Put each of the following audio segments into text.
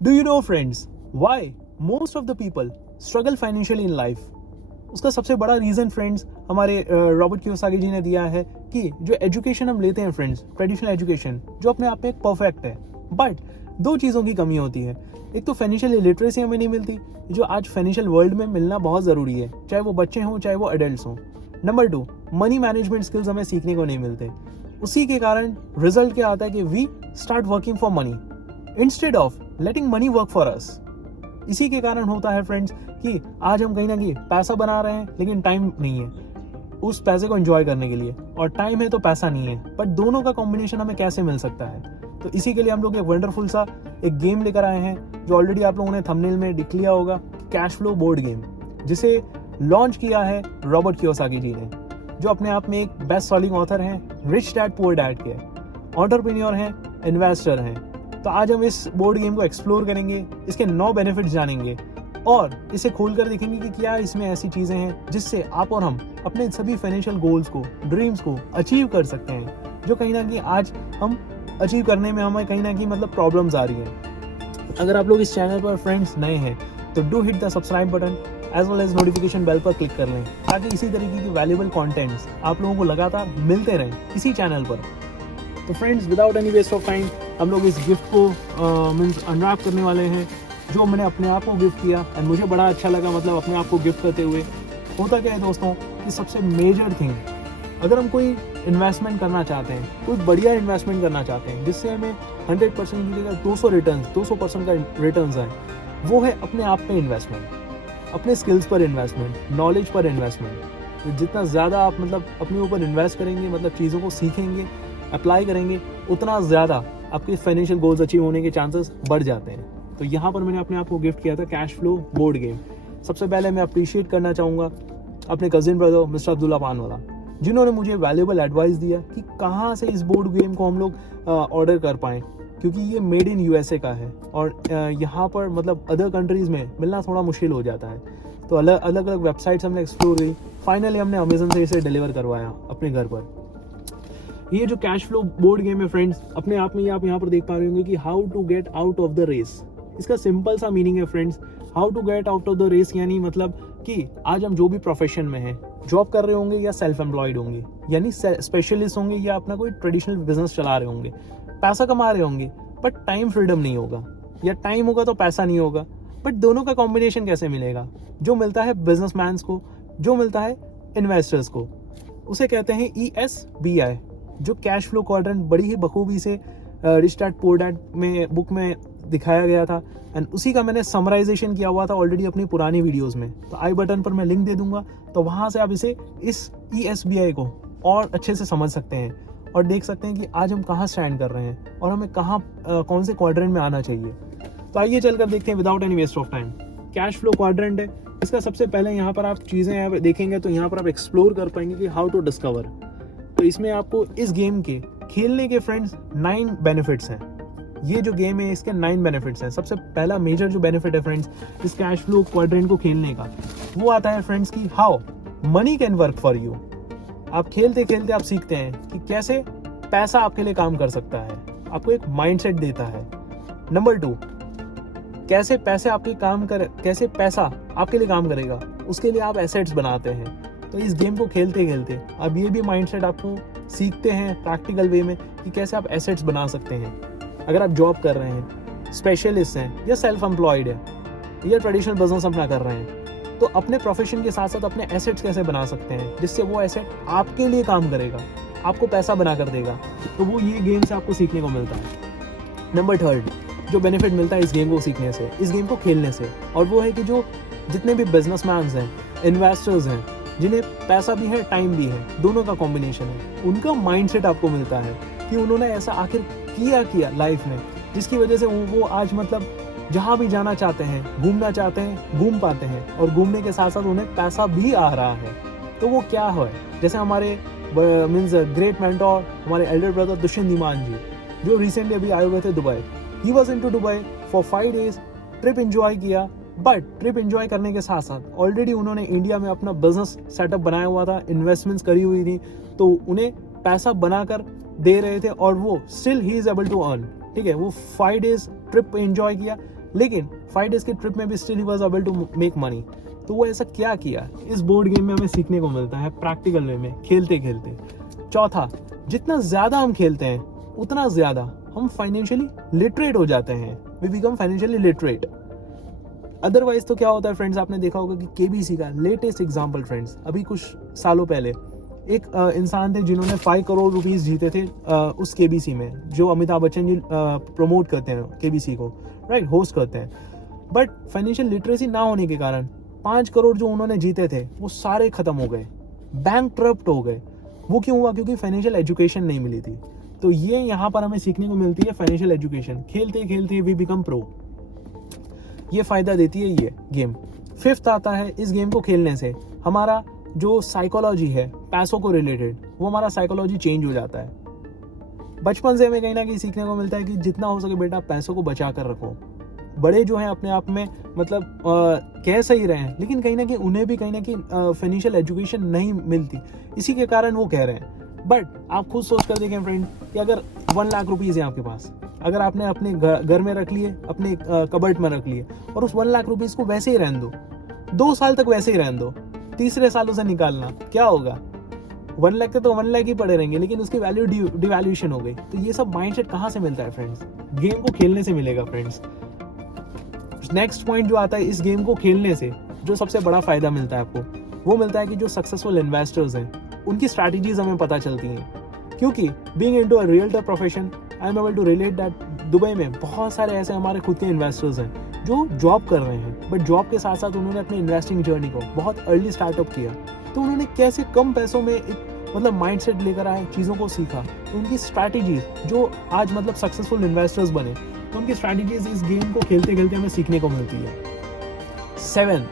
Do you know friends why most of the people struggle financially in life? उसका सबसे बड़ा reason friends हमारे Robert Kiyosaki जी ने दिया है कि जो एजुकेशन हम लेते हैं फ्रेंड्स, ट्रेडिशनल एजुकेशन जो अपने आप में एक परफेक्ट है, बट दो चीज़ों की कमी होती है। एक तो फाइनेंशियल लिटरेसी हमें नहीं मिलती, जो आज फाइनेंशियल वर्ल्ड में मिलना बहुत ज़रूरी है, चाहे वो बच्चे हों चाहे वो एडल्ट हों। नंबर 2, मनी मैनेजमेंट स्किल्स हमें सीखने को नहीं मिलते। उसी के कारण रिजल्ट क्या आता है कि we start working for money instead of letting money work for us. इसी के कारण होता है फ्रेंड्स कि आज हम कहीं ना कहीं पैसा बना रहे हैं लेकिन टाइम नहीं है उस पैसे को एंजॉय करने के लिए, और टाइम है तो पैसा नहीं है, बट दोनों का कॉम्बिनेशन हमें कैसे मिल सकता है। तो इसी के लिए हम लोग एक वंडरफुल सा एक गेम लेकर आए हैं जो ऑलरेडी आप लोगों ने थंबनेल में देख लिया होगा, कैश फ्लो बोर्ड गेम, जिसे लॉन्च किया है रॉबर्ट कियोसाकी जी ने, जो अपने आप में एक बेस्ट सेलिंग ऑथर हैं, रिच डैड पुअर डैड के, एंटरप्रेन्योर हैं, इन्वेस्टर हैं। तो आज हम इस बोर्ड गेम को एक्सप्लोर करेंगे, इसके 9 बेनिफिट्स जानेंगे और इसे खोलकर देखेंगे कि क्या इसमें ऐसी चीज़ें हैं जिससे आप और हम अपने सभी फाइनेंशियल गोल्स को, ड्रीम्स को अचीव कर सकते हैं, जो कहीं ना कहीं आज हम अचीव करने में हमें कहीं ना कहीं मतलब प्रॉब्लम्स आ रही हैं। अगर आप लोग इस चैनल पर फ्रेंड्स नए हैं तो do hit the subscribe button as well as notification bell पर क्लिक कर लें, ताकि इसी तरीके की वैल्यूएबल कंटेंट्स आप लोगों को लगातार मिलते रहें इसी चैनल पर। तो friends, without any waste of time हम लोग इस गिफ्ट को मीन्स अनरैप करने वाले हैं, जो मैंने अपने आप को गिफ्ट किया एंड मुझे बड़ा अच्छा लगा, मतलब अपने आप को गिफ्ट करते हुए। होता क्या है दोस्तों कि सबसे मेजर थिंग, अगर हम कोई इन्वेस्टमेंट करना चाहते हैं, कोई बढ़िया इन्वेस्टमेंट करना चाहते हैं जिससे हमें 100% की जगह 200% का रिटर्न आए, वो है अपने आप पे इन्वेस्टमेंट, अपने स्किल्स पर इन्वेस्टमेंट, नॉलेज पर इन्वेस्टमेंट। तो जितना ज़्यादा आप मतलब अपने ऊपर इन्वेस्ट करेंगे, मतलब चीज़ों को सीखेंगे, अप्लाई करेंगे, उतना ज़्यादा आपके फाइनेंशियल गोल्स अचीव होने के चांसेस बढ़ जाते हैं। तो यहाँ पर मैंने अपने आप को गिफ्ट किया था कैश फ्लो बोर्ड गेम। सबसे पहले मैं अप्रिशिएट करना चाहूँगा अपने कजिन ब्रदर मिस्टर अब्दुल्ला पानवाला, जिन्होंने मुझे वैल्यूएबल एडवाइस दिया कि कहाँ से इस बोर्ड गेम को हम लोग ऑर्डर कर पाएँ, क्योंकि ये मेड इन यूएसए का है और यहाँ पर मतलब अदर कंट्रीज़ में मिलना थोड़ा मुश्किल हो जाता है। तो अलग अलग वेबसाइट्स हमने एक्सप्लोर की, फाइनली हमने अमेजन से इसे डिलीवर करवाया अपने घर पर। ये जो कैश फ्लो बोर्ड गेम है फ्रेंड्स, अपने आप में आप यहाँ पर देख पा रहे होंगे कि how to get out of the race. इसका सिंपल सा मीनिंग है friends, how to get out of the race, यानी मतलब कि आज हम जो भी प्रोफेशन में हैं, जॉब कर रहे होंगे या सेल्फ एम्प्लॉयड होंगे, यानी स्पेशलिस्ट होंगे या अपना कोई ट्रेडिशनल बिजनेस चला रहे होंगे, पैसा कमा रहे होंगे, बट टाइम फ्रीडम नहीं होगा, या टाइम होगा तो पैसा नहीं होगा। बट दोनों का कॉम्बिनेशन कैसे मिलेगा? जो मिलता है बिजनेसमैन्स को, जो मिलता है इन्वेस्टर्स को, उसे कहते हैं ESBI, जो कैश फ्लो क्वाड्रेंट बड़ी ही बखूबी से रिच डैड पुअर डैड में बुक में दिखाया गया था, एंड उसी का मैंने समराइजेशन किया हुआ था ऑलरेडी अपनी पुरानी वीडियोस में। तो आई बटन पर मैं लिंक दे दूंगा, तो वहाँ से आप इस ESBI को और अच्छे से समझ सकते हैं और देख सकते हैं कि आज हम कहाँ स्टैंड कर रहे हैं और हमें कहाँ कौन से क्वाड्रेंट में आना चाहिए। तो आइए चलकर देखते हैं without any waste of time. Cash flow quadrant है, इसका सबसे पहले यहाँ पर आप चीज़ें देखेंगे तो यहाँ पर आप एक्सप्लोर कर पाएंगे कि हाउ टू डिस्कवर। तो इसमें आपको इस गेम के खेलने के फ्रेंड्स 9 बेनिफिट्स हैं। ये जो गेम है इसके 9 बेनिफिट्स हैं। सबसे पहला मेजर जो बेनिफिट है फ्रेंड्स इस कैश फ्लो क्वाड्रेंट को खेलने का, वो आता है फ्रेंड्स की how many can work for you. आप खेलते खेलते आप सीखते हैं कि कैसे पैसा आपके लिए काम कर सकता है, आपको एक माइंडसेट देता है। नंबर 2, कैसे पैसा आपके लिए काम करेगा, उसके लिए आप एसेट्स बनाते हैं। तो इस गेम को खेलते खेलते अब ये भी माइंडसेट आपको सीखते हैं प्रैक्टिकल वे में कि कैसे आप एसेट्स बना सकते हैं। अगर आप जॉब कर रहे हैं, स्पेशलिस्ट हैं, या सेल्फ एम्प्लॉयड है, या ट्रेडिशनल बिजनेस अपना कर रहे हैं, तो अपने प्रोफेशन के साथ साथ अपने एसेट्स कैसे बना सकते हैं जिससे वो एसेट आपके लिए काम करेगा, आपको पैसा बना कर देगा। तो वो ये गेम से आपको सीखने को मिलता है। नंबर 3 जो बेनिफिट मिलता है इस गेम को सीखने से, इस गेम को खेलने से, और वो है कि जो जितने भी बिजनेसमैन हैं, इन्वेस्टर्स हैं, जिन्हें पैसा भी है टाइम भी है, दोनों का कॉम्बिनेशन है, उनका माइंडसेट आपको मिलता है कि उन्होंने ऐसा आखिर किया लाइफ में जिसकी वजह से वो आज मतलब जहाँ भी जाना चाहते हैं, घूमना चाहते हैं, घूम पाते हैं, और घूमने के साथ साथ उन्हें पैसा भी आ रहा है। तो वो क्या है, जैसे हमारे मीन्स ग्रेट मेंटोर हमारे एल्डर ब्रदर दुष्यंत धीमान जी, जो रिसेंटली अभी आए हुए थे Dubai. He was in to Dubai for 5 days, trip enjoy किया, बट ट्रिप इंजॉय करने के साथ साथ ऑलरेडी उन्होंने इंडिया में अपना बिजनेस सेटअप बनाया हुआ था, इन्वेस्टमेंट्स करी हुई थी, तो उन्हें पैसा बनाकर दे रहे थे और वो still he is able to earn. ठीक है, वो 5 days ट्रिप एंजॉय किया, लेकिन 5 डेज के ट्रिप में भी still he was able to make money. तो वो ऐसा क्या किया, इस बोर्ड गेम में हमें सीखने को मिलता है प्रैक्टिकल वे में, खेलते खेलते। चौथा, जितना ज़्यादा हम खेलते हैं उतना ज़्यादा हम फाइनेंशियली लिटरेट हो जाते हैं, we become financially literate. Otherwise तो क्या होता है फ्रेंड्स, आपने देखा होगा कि केबीसी का लेटेस्ट एग्जांपल फ्रेंड्स, अभी कुछ सालों पहले एक इंसान थे जिन्होंने 5 करोड़ रुपीस जीते थे उस केबीसी में, जो अमिताभ बच्चन जी प्रमोट करते हैं केबीसी को, राइट, होस्ट करते हैं। बट फाइनेंशियल लिटरेसी ना होने के कारण 5 करोड़ जो उन्होंने जीते थे वो सारे खत्म हो गए, बैंकक्रप्ट हो गए। वो क्यों हुआ? क्योंकि फाइनेंशियल एजुकेशन नहीं मिली थी। तो ये यहाँ पर हमें सीखने को मिलती है फाइनेंशियल एजुकेशन। खेलते खेलते वी बिकम प्रो, ये फायदा देती है ये गेम। फिफ्थ आता है, इस गेम को खेलने से हमारा जो साइकोलॉजी है पैसों को रिलेटेड, वो हमारा साइकोलॉजी चेंज हो जाता है। बचपन से हमें कहीं ना कहीं सीखने को मिलता है कि जितना हो सके बेटा पैसों को बचा कर रखो। बड़े जो हैं अपने आप में मतलब कह सही रहे हैं, लेकिन कहीं ना कहीं उन्हें भी कहीं ना कहीं फाइनेंशियल एजुकेशन नहीं मिलती, इसी के कारण वो कह रहे हैं। बट आप खुद सोच कर देखें फ्रेंड कि अगर 1 लाख रुपीज़ है आपके पास, अगर आपने अपने घर में रख लिए, अपने कबर्ड में रख लिए, और उस 1 लाख रुपीज़ को वैसे ही रहने दो, 2 साल तक वैसे ही रहने दो, तीसरे साल उसे निकालना, क्या होगा? 1 लाख के तो 1 लाख ही पड़े रहेंगे, लेकिन उसकी वैल्यू डिवैल्यूएशन हो गई। तो ये सब माइंडसेट कहाँ से मिलता है फ्रेंड्स? गेम को खेलने से मिलेगा फ्रेंड्स। नेक्स्ट पॉइंट जो आता है, इस गेम को खेलने से जो सबसे बड़ा फायदा मिलता है आपको, वो मिलता है कि जो सक्सेसफुल इन्वेस्टर्स हैं उनकी स्ट्रैटेजीज हमें पता चलती हैं। क्योंकि being into a realtor profession, I am able to relate that Dubai में बहुत सारे ऐसे हमारे खुद के इन्वेस्टर्स हैं जो जॉब कर रहे हैं, बट जॉब के साथ साथ उन्होंने अपनी इन्वेस्टिंग जर्नी को बहुत अर्ली स्टार्टअप किया। तो उन्होंने कैसे कम पैसों में एक मतलब माइंडसेट लेकर आए, चीज़ों को सीखा। तो उनकी स्ट्रैटेजीज जो आज मतलब सक्सेसफुल इन्वेस्टर्स बने, तो उनकी स्ट्रैटेजीज इस गेम को खेलते खेलते हमें सीखने को मिलती है। 7,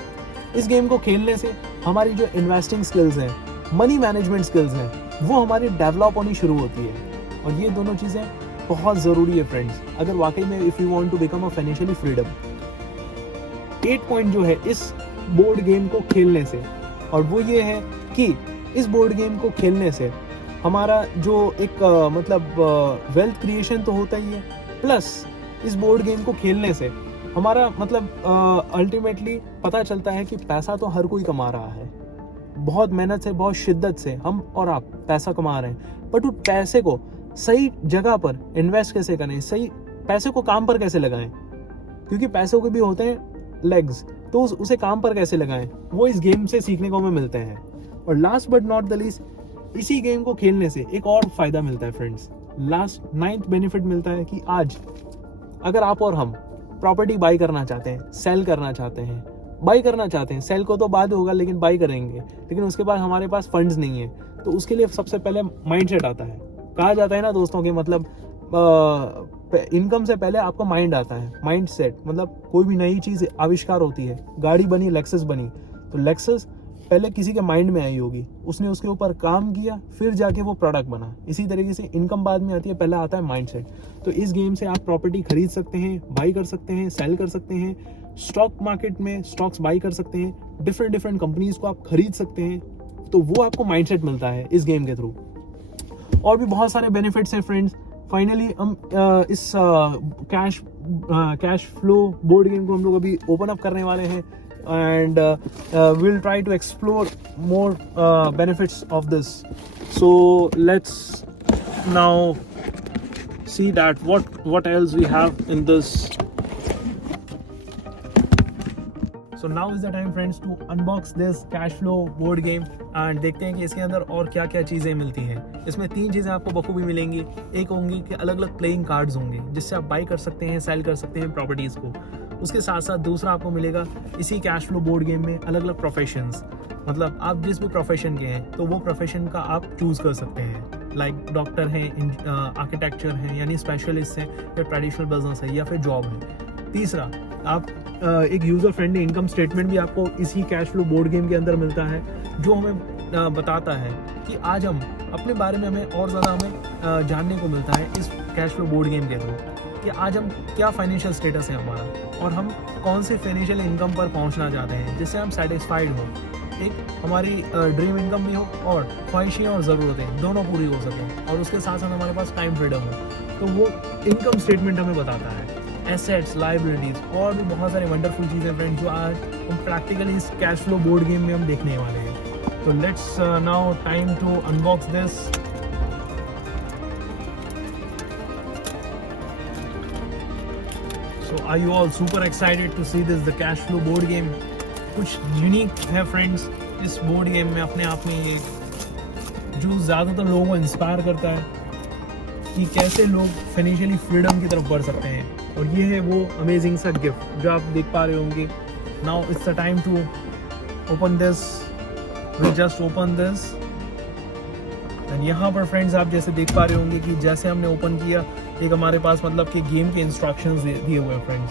इस गेम को खेलने से हमारी जो इन्वेस्टिंग स्किल्स हैं, मनी मैनेजमेंट स्किल्स हैं, वो हमारी डेवलप होनी शुरू होती है। और ये दोनों चीज़ें बहुत ज़रूरी है फ्रेंड्स, अगर वाकई में if you want to become a financially freedom. 8 point जो है इस बोर्ड गेम को खेलने से, और वो ये है कि इस बोर्ड गेम को खेलने से हमारा जो एक वेल्थ क्रिएशन तो होता ही है, प्लस इस बोर्ड गेम को खेलने से हमारा मतलब अल्टीमेटली पता चलता है कि पैसा तो हर कोई कमा रहा है, बहुत मेहनत से, बहुत शिद्दत से हम और आप पैसा कमा रहे हैं। बट उस पैसे को सही जगह पर इन्वेस्ट कैसे करें, सही पैसे को काम पर कैसे लगाएं, क्योंकि पैसों के भी होते हैं लेग्स, तो उसे काम पर कैसे लगाएं, वो इस गेम से सीखने को हमें मिलते हैं। और last but not the least, इसी गेम को खेलने से एक और फायदा मिलता है फ्रेंड्स। लास्ट 9th बेनिफिट मिलता है कि आज अगर आप और हम प्रॉपर्टी बाई करना चाहते हैं, सेल करना चाहते हैं, बाई करना चाहते हैं, सेल को तो बाद होगा लेकिन बाई करेंगे, लेकिन उसके बाद हमारे पास फंड्स नहीं है, तो उसके लिए सबसे पहले माइंडसेट आता है। कहा जाता है ना दोस्तों कि मतलब इनकम से पहले आपका माइंड आता है। माइंड सेट मतलब कोई भी नई चीज़ आविष्कार होती है, गाड़ी बनी, लेक्सस बनी, तो लेक्सस पहले किसी के माइंड में आई होगी, उसने उसके ऊपर काम किया, फिर जाके वो प्रोडक्ट बना। इसी तरीके से इनकम बाद में आती है, पहले आता है माइंडसेट। तो इस गेम से आप प्रॉपर्टी खरीद सकते हैं, बाई कर सकते हैं, सेल कर सकते हैं, स्टॉक मार्केट में स्टॉक्स बाई कर सकते हैं, डिफरेंट कंपनीज को आप खरीद सकते हैं। तो वो आपको माइंडसेट मिलता है इस गेम के थ्रू। और भी बहुत सारे बेनिफिट्स हैं फ्रेंड्स। फाइनली हम इस कैश फ्लो बोर्ड गेम को हम लोग अभी ओपन अप करने वाले हैं, and we'll try to explore more benefits of this. So let's now see that what else we have in this. So now is the time friends to unbox this cash flow board game and देखते हैं कि इसके अंदर और क्या क्या चीज़ें मिलती हैं। इसमें 3 चीज़ें आपको बखूबी मिलेंगी। एक होंगी कि अलग अलग प्लेइंग कार्ड्स होंगे जिससे आप बाई कर सकते हैं, सेल कर सकते हैं प्रॉपर्टीज़ को। उसके साथ साथ दूसरा आपको मिलेगा इसी कैश फ्लो बोर्ड गेम में अलग अलग प्रोफेशंस, मतलब आप जिस भी प्रोफेशन के हैं तो वो प्रोफेशन का आप चूज़ कर सकते हैं। लाइक डॉक्टर हैं, आर्किटेक्चर हैं यानी स्पेशलिस्ट हैं, या ट्रेडिशनल बिजनेस है, या फिर जॉब है। तीसरा आप एक यूज़र फ्रेंडली इनकम स्टेटमेंट भी आपको इसी कैश फ्लो बोर्ड गेम के अंदर मिलता है, जो हमें बताता है कि आज हम अपने बारे में हमें और ज़्यादा हमें जानने को मिलता है इस कैश फ्लो बोर्ड गेम के थ्रू, कि आज हम क्या फाइनेंशियल स्टेटस है हमारा और हम कौन से फाइनेंशियल इनकम पर पहुंचना चाहते हैं जिससे हम सेटिस्फाइड हो, एक हमारी ड्रीम इनकम भी हो और ख्वाहिशें और ज़रूरतें दोनों पूरी हो सकें, और उसके साथ साथ हमारे पास टाइम फ्रीडम हो। तो वो इनकम स्टेटमेंट हमें बताता है। एसेट्स, लाइबिलिटीज और भी बहुत सारे वंडरफुल चीज़ें फ्रेंड्स जो आज हम प्रैक्टिकली इस कैश फ्लो बोर्ड गेम में हम देखने वाले हैं। तो let's now time to unbox this. So are you all super excited to see this the cash flow board game? कुछ यूनिक है फ्रेंड्स इस बोर्ड गेम में अपने आप में, ये जो ज़्यादातर लोगों को इंस्पायर करता है कि कैसे लोग फाइनेंशियली फ्रीडम की तरफ बढ़ सकते हैं। और ये है वो अमेजिंग सा गिफ्ट जो आप देख पा रहे होंगे। Now it's the time to open this. We just open this and यहाँ पर फ्रेंड्स आप जैसे देख पा रहे होंगे कि जैसे हमने ओपन किया एक हमारे पास मतलब कि गेम के इंस्ट्रक्शंस दिए हुए हैं फ्रेंड्स,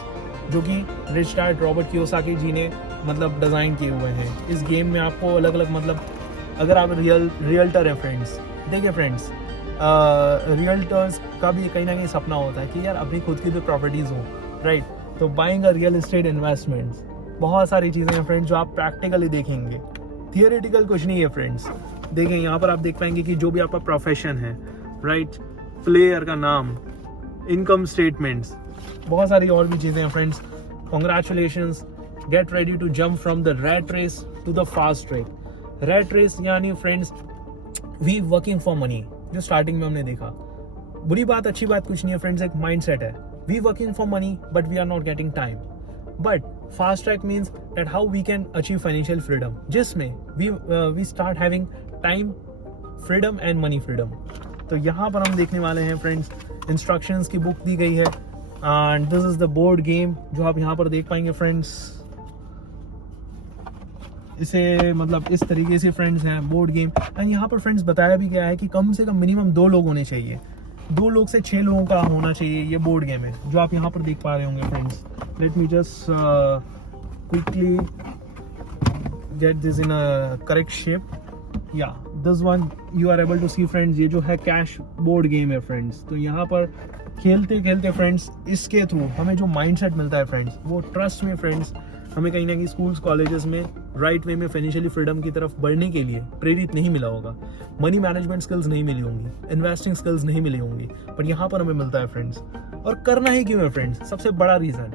जो कि रिच डैड रॉबर्ट कियोसाकी जी ने मतलब डिज़ाइन किए हुए हैं। इस गेम में आपको अलग अलग मतलब अगर आप रियल्टर हैं फ्रेंड्स, देखिए फ्रेंड्स रियल्टर्स का भी कहीं ना कहीं सपना होता है कि यार अपनी खुद की भी प्रॉपर्टीज़ हो, राइट। तो buying a real estate investments, बहुत सारी चीज़ें हैं फ्रेंड्स जो आप प्रैक्टिकली देखेंगे, थियोरेटिकल कुछ नहीं है फ्रेंड्स। देखें यहाँ पर आप देख पाएंगे कि जो भी आपका प्रोफेशन है, राइट, प्लेयर का नाम, इनकम स्टेटमेंट्स, बहुत सारी और भी चीज़ें हैं friends. Congratulations, get ready to jump from the rat race to the fast track. Rat race यानी friends we working for money, जो स्टार्टिंग में हमने देखा। बुरी बात अच्छी बात कुछ नहीं है फ्रेंड्स, एक माइंडसेट है। We working for money but we are not getting time. But fast track means that how we can achieve financial freedom, जिसमें we start having time freedom and money freedom. तो यहाँ पर हम देखने वाले हैं फ्रेंड्स, इंस्ट्रक्शंस की book दी गई है and this is the board game जो आप यहाँ पर देख पाएंगे फ्रेंड्स। इसे मतलब इस तरीके से फ्रेंड्स हैं बोर्ड गेम। एंड यहाँ पर फ्रेंड्स बताया भी गया है कि कम से कम मिनिमम 2 लोग होने चाहिए, 2 लोग से 6 लोगों का होना चाहिए। ये बोर्ड गेम है जो आप यहाँ पर देख पा रहे होंगे friends. Let me just quickly get this in a correct shape. Yeah this one you are able to see friends, ये जो है कैश बोर्ड गेम है फ्रेंड्स। तो यहाँ पर खेलते खेलते फ्रेंड्स इसके थ्रू हमें जो माइंडसेट मिलता है फ्रेंड्स, वो ट्रस्ट में फ्रेंड्स हमें कहीं ना कहीं स्कूल्स कॉलेजेस में राइट वे में फाइनेंशियली फ्रीडम की तरफ बढ़ने के लिए प्रेरित नहीं मिला होगा। मनी मैनेजमेंट स्किल्स नहीं मिली होंगी, इन्वेस्टिंग स्किल्स नहीं मिली होंगी, पर यहाँ पर हमें मिलता है फ्रेंड्स। और करना ही क्यों है फ्रेंड्स, सबसे बड़ा रीज़न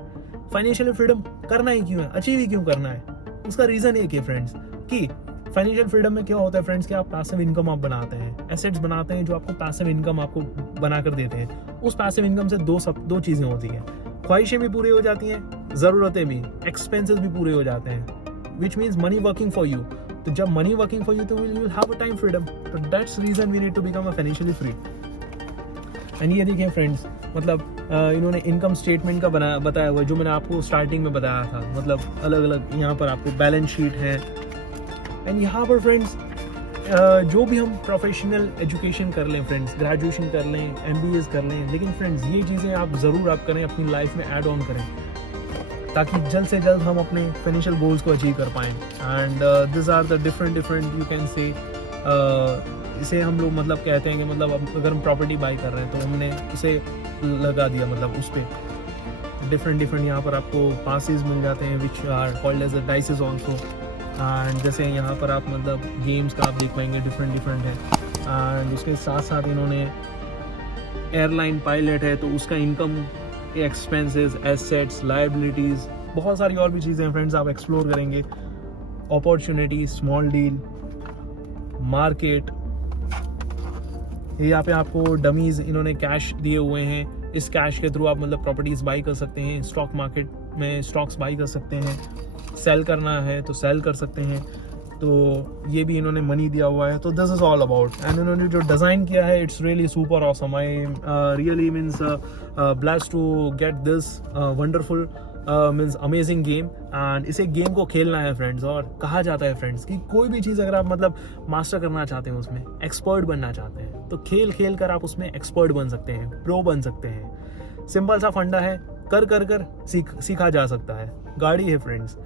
फाइनेंशियली फ्रीडम करना ही क्यों है, अचीव ही क्यों करना है, उसका रीज़न एक है फ्रेंड्स कि फाइनेंशियल फ्रीडम में क्या होता है फ्रेंड्स कि आप पैसिव इनकम आप बनाते हैं, एसेट्स बनाते हैं जो आपको पैसिव इनकम आपको बनाकर देते हैं। उस पैसिव इनकम से दो चीज़ें होती हैं, ख्वाहिशें भी पूरी हो जाती हैं, ज़रूरतें भी, एक्सपेंसेस भी पूरे हो जाते हैं, which means money working for you. तो जब मनी वर्किंग फॉर यू तो will have a time freedom. तो that's reason we need to become a financially free. And ये देखिए फ्रेंड्स, मतलब इन्होंने इनकम स्टेटमेंट का बताया हुआ है जो मैंने आपको स्टार्टिंग में बताया था। मतलब अलग अलग यहाँ पर आपको बैलेंस शीट है। एंड यहाँ पर फ्रेंड्स जो भी हम प्रोफेशनल एजुकेशन कर लें फ्रेंड्स, ग्रेजुएशन कर लें, MBAs कर लें, लेकिन फ्रेंड्स ये चीज़ें आप ज़रूर आप करें, अपनी लाइफ में ऐड ऑन करें, ताकि जल्द से जल्द हम अपने फाइनेंशियल गोल्स को अचीव कर पाएँ। And this are the different you can say, इसे हम लोग मतलब कहते हैं कि मतलब अगर हम प्रॉपर्टी बाई कर रहे हैं तो हमने उसे लगा दिया, मतलब उस पर डिफरेंट यहाँ पर आपको पासेस मिल जाते हैं which are called as the dices also. And जैसे यहाँ पर आप मतलब गेम्स का आप देख पाएंगे डिफरेंट है। एंड उसके साथ साथ इन्होंने एयरलाइन पायलट है तो उसका इनकम, एक्सपेंसेस, एसेट्स, लाइबिलिटीज़, बहुत सारी और भी चीज़ें हैं फ्रेंड्स आप एक्सप्लोर करेंगे। अपॉर्चुनिटी, स्मॉल डील, मार्केट, यहाँ पे आपको डमीज इन्होंने कैश दिए हुए हैं। इस कैश के थ्रू आप मतलब प्रॉपर्टीज़ बाई कर सकते हैं, स्टॉक मार्केट में स्टॉक्स बाई कर सकते हैं, सेल करना है तो सेल कर सकते हैं। तो ये भी इन्होंने मनी दिया हुआ है। तो this is all about. And इन्होंने जो डिज़ाइन किया है it's really super awesome. I really means blessed to get this wonderful means amazing game. And इसे गेम को खेलना है फ्रेंड्स। और कहा जाता है फ्रेंड्स कि कोई भी चीज़ अगर आप मतलब मास्टर करना चाहते हैं, उसमें एक्सपर्ट बनना चाहते हैं, तो खेल खेल कर आप उसमें एक्सपर्ट बन सकते हैं, प्रो बन सकते हैं। सिंपल सा फंडा है, कर सीखा जा सकता है। गाड़ी है फ्रेंड्स,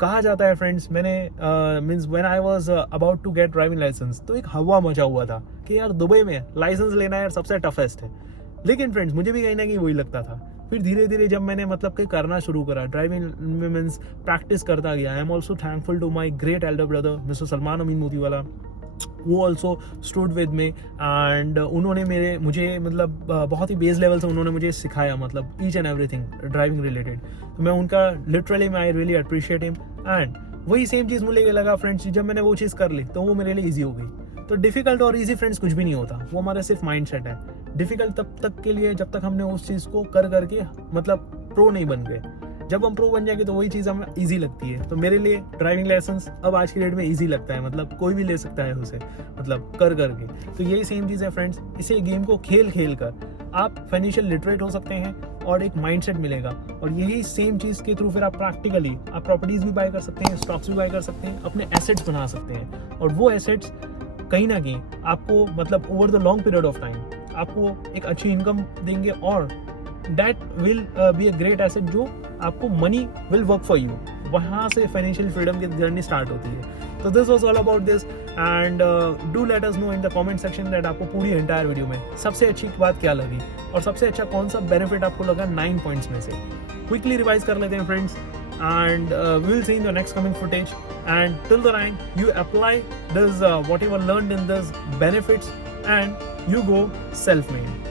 कहा जाता है फ्रेंड्स, मैंने means when I was about to get driving licence तो एक हवा मचा हुआ था कि यार दुबई में लाइसेंस लेना यार सबसे टफेस्ट है। लेकिन फ्रेंड्स मुझे भी कहीं ना कहीं वही लगता था। फिर धीरे धीरे जब मैंने मतलब कि करना शुरू करा, ड्राइविंग में मीन्स प्रैक्टिस करता गया। I am also thankful to my great elder brother mister Salman Amin Motiwala वो also stood with me and उन्होंने मुझे मतलब बहुत ही बेस लेवल से उन्होंने मुझे सिखाया, मतलब each and everything driving related. तो मैं उनका literally I really appreciate him. And वही सेम चीज़ मुझे लगा फ्रेंड्स, जब मैंने वो चीज़ कर ली तो वो मेरे लिए ईजी हो गई। तो डिफिकल्ट और ईजी फ्रेंड्स कुछ भी नहीं होता, वो हमारा सिर्फ माइंड सेट है। डिफिकल्ट तब तक के लिए जब तक हमने उस चीज़ को कर करके मतलब प्रो नहीं बन गए। जब हम प्रो बन जाएंगे तो वही चीज़ हमें ईजी लगती है। तो मेरे लिए ड्राइविंग लाइसेंस अब आज की डेट में ईजी लगता है, मतलब कोई भी ले सकता है उसे, मतलब कर करके। तो यही सेम चीज़ है फ्रेंड्स, इसे गेम को खेल खेल कर आप फाइनेंशियल लिटरेट हो सकते हैं और एक माइंडसेट मिलेगा। और यही सेम चीज़ के थ्रू फिर आप प्रैक्टिकली आप प्रॉपर्टीज़ भी बाय कर सकते हैं, स्टॉक्स भी बाय कर सकते हैं, अपने एसेट्स बना सकते हैं। और वो एसेट्स कहीं ना कहीं आपको मतलब over the long period of time आपको एक अच्छी इनकम देंगे और that will be a great asset जो आपको money will work for you. वहाँ से फाइनेंशियल फ्रीडम की जर्नी स्टार्ट होती है। तो this was all about this and do let us know in the comment section that आपको पूरी एंटायर वीडियो में सबसे अच्छी बात क्या लगी और सबसे अच्छा कौन सा बेनिफिट आपको लगा 9 पॉइंट्स में से। क्विकली रिवाइज कर लेते हैं friends and we will see in the next coming footage, and till the time you apply this whatever learned in this benefits and you go self-made.